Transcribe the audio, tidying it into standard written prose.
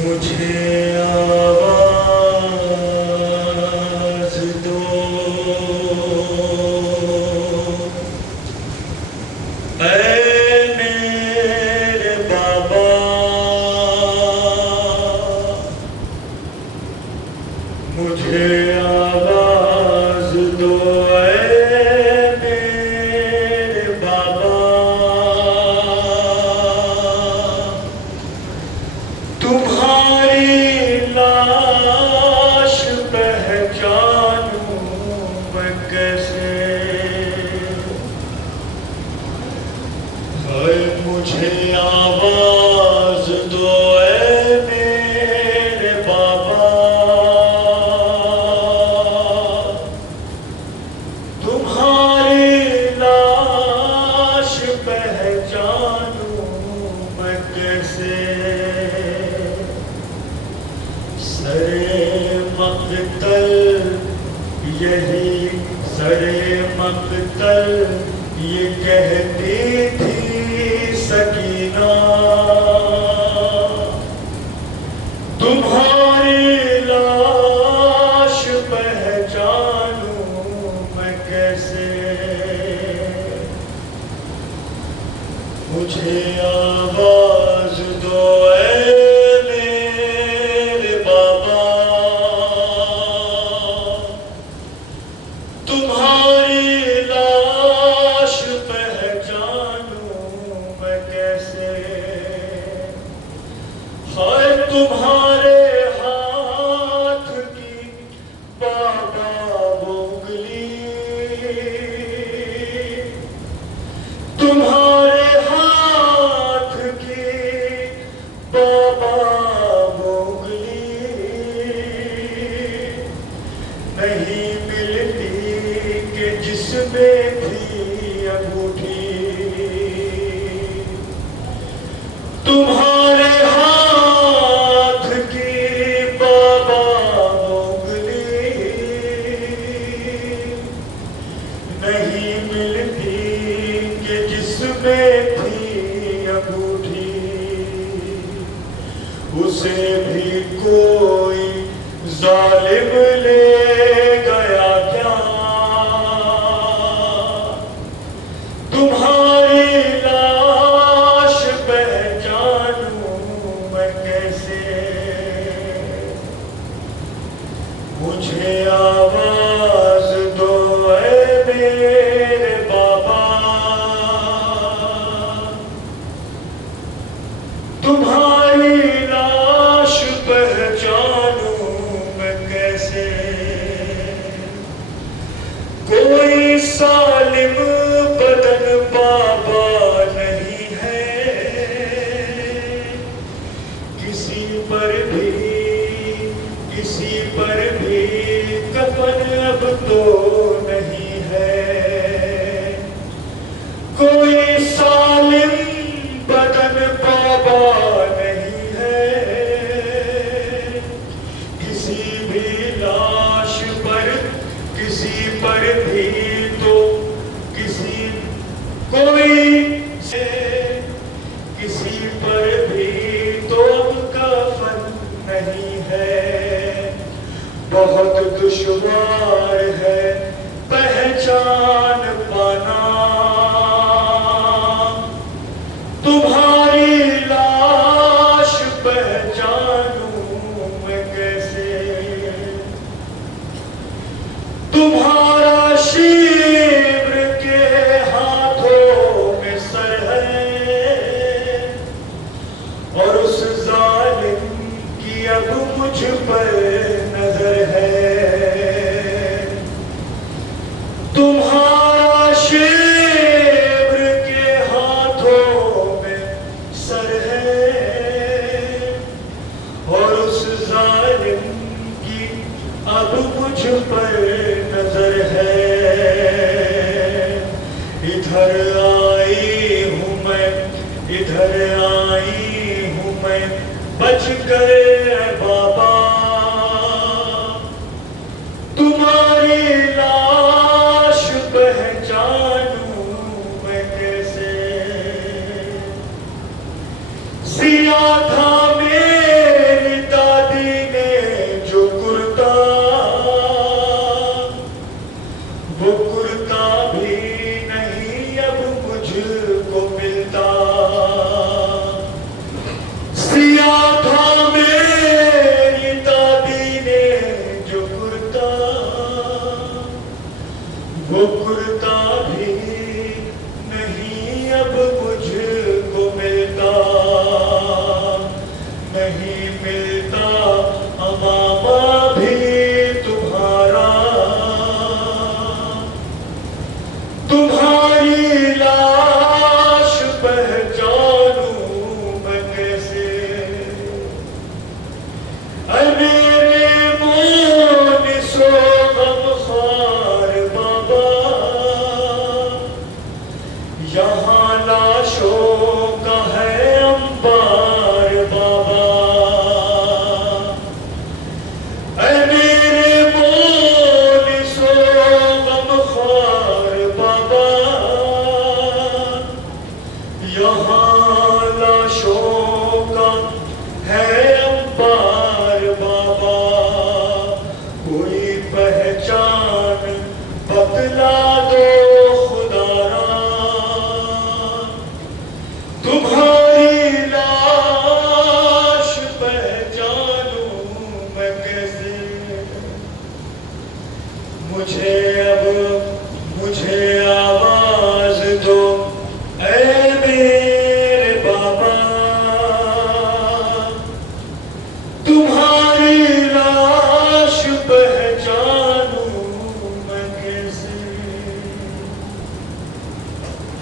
मुझे आवाज़ दो, ऐ मेरे बाबा, मुझे आवाज़ दो, ऐ मेरे बाबा। तुम्हारी लाश पहचानूं मैं कैसे, है मुझे आवाज़ दो, ऐ मेरे बाबा। तुम्हारी लाश पहचानूं मैं कैसे, सरे मक़तल यही सरे मक़तल ये कहती थी सकीना। तुम्हारी लाश पहचानूं मैं कैसे, मुझे आवाज़ दो, तुम्हारी लाश पहचानूं मैं कैसे, हाय तुम्हारे हाथ की बाबा वो उंगली, तुम्हारे हाथ की बाबा वो उंगली नहीं मिलती कि जिसमें थी अंगूठी। तुम्हारे हाथ की बाबा उंगली नहीं मिलती कि जिसमें थी अंगूठी। उसे भी कोई जालिम ले गया क्या, तुम्हारी लाश पहचानूं मैं कैसे, मुझे आवाज़ दो, ऐ मेरे बाबा। तुम्हारी लाश पहचानूं मैं कैसे, कोई सालिम बदन बाबा नहीं है, किसी पर भी कफन अब तो नहीं है। कोई सालिम बदन बाबा नहीं है, किसी भी लाश पर किसी पर भी तो किसी पर भी तो कफन नहीं है। बहुत दुश्वार है पहचान पाना, तुम्हारी लाश पहचानूं मैं कैसे, तुम्हारा शीब्र के हाथों में सर है और उस जालिम की अब मुझ पर नजर है। तुम्हारा शीब्र के हाथों में सर है और उस जालिम की अब मुझ पर नजर है। इधर आई हूँ मैं बच गए बाबा। तुम्हारी लाश पहचानूं मैं कैसे, सिया था मेरी जहां ला